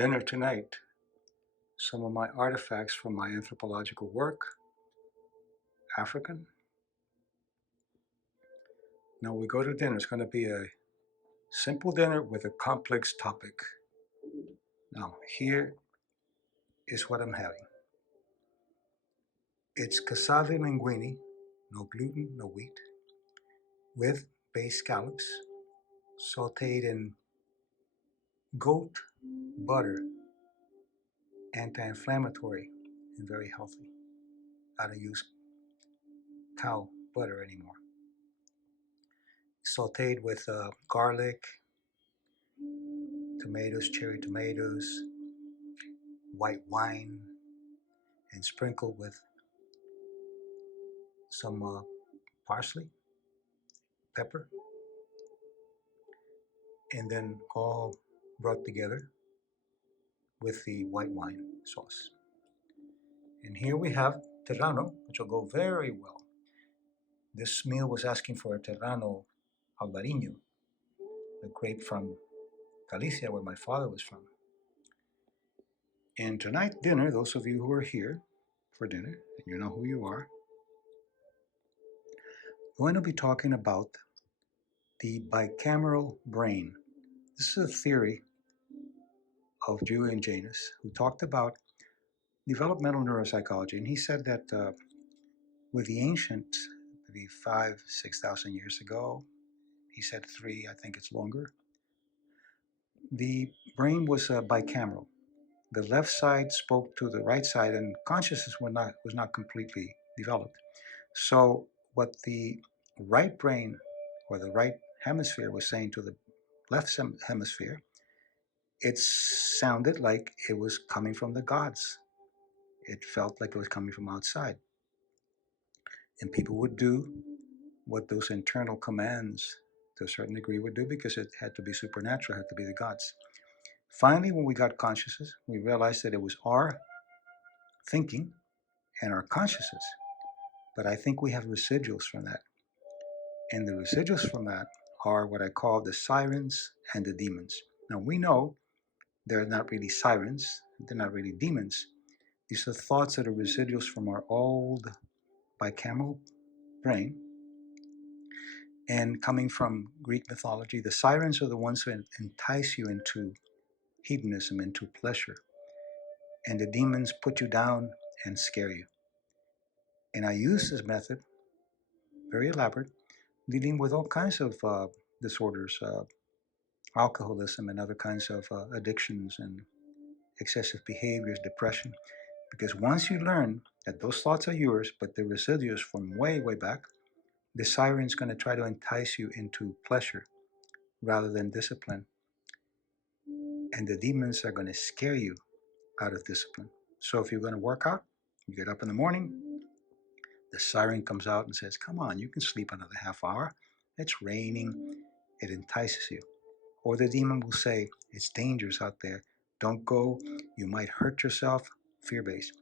Dinner tonight, some of my artifacts from my anthropological work, African. Now we go to dinner. It's going to be a simple dinner with a complex topic. Now here is what I'm having. It's cassave linguine, no gluten, no wheat, with bay scallops, sauteed in goat butter, anti-inflammatory and very healthy. I don't use cow butter anymore. Sauteed with garlic, tomatoes, cherry tomatoes, white wine, and sprinkled with some parsley, pepper, and then all brought together with the white wine sauce. And here we have terrano, which will go very well. This meal was asking for a terrano albariño, a grape from Galicia, where my father was from. And tonight dinner, those of you who are here for dinner, and you know who you are, we're going to be talking about the bicameral brain. This is a theory of Julian Janus, who talked about developmental neuropsychology, and he said that with the ancients, maybe 5,000-6,000 years ago, he said 3, I think it's longer, the brain was bicameral. The left side spoke to the right side, and consciousness was not completely developed. So what the right brain or the right hemisphere was saying to the left hemisphere, it sounded like it was coming from the gods. It felt like it was coming from outside. And people would do what those internal commands to a certain degree would do because it had to be supernatural, it had to be the gods. Finally, when we got consciousness, we realized that it was our thinking and our consciousness. But I think we have residuals from that. And the residuals from that are what I call the sirens and the demons. Now we know they're not really sirens, they're not really demons. These are thoughts that are residuals from our old bicameral brain. And coming from Greek mythology, the sirens are the ones who entice you into hedonism, into pleasure. And the demons put you down and scare you. And I use this method, very elaborate, dealing with all kinds of disorders, alcoholism and other kinds of addictions and excessive behaviors, depression. Because once you learn that those thoughts are yours, but the residuals from way, way back, the siren is going to try to entice you into pleasure rather than discipline. And the demons are going to scare you out of discipline. So if you're going to work out, you get up in the morning, the siren comes out and says, come on, you can sleep another half hour. It's raining. It entices you. Or the demon will say, it's dangerous out there. Don't go. You might hurt yourself. Fear-based.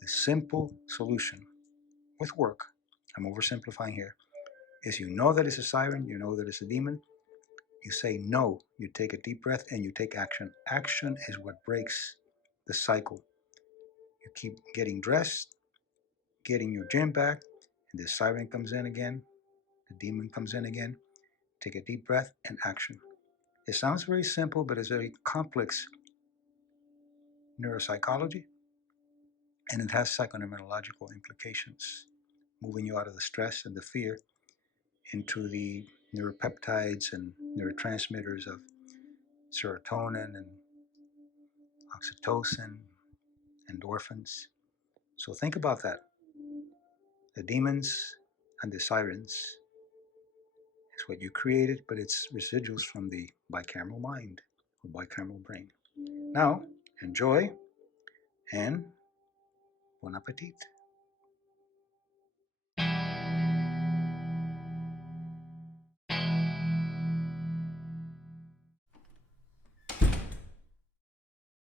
The simple solution with work, I'm oversimplifying here, is you know that it's a siren, you know that it's a demon. You say no. You take a deep breath and you take action. Action is what breaks the cycle. You keep getting dressed, getting your gym back, and the siren comes in again, the demon comes in again. Take a deep breath and action. It sounds very simple, but it's very complex neuropsychology, and it has psychoneurological implications, moving you out of the stress and the fear into the neuropeptides and neurotransmitters of serotonin and oxytocin, endorphins. So think about that. The demons and the sirens is what you created, but it's residuals from the bicameral mind or bicameral brain. Now, enjoy and bon appetit.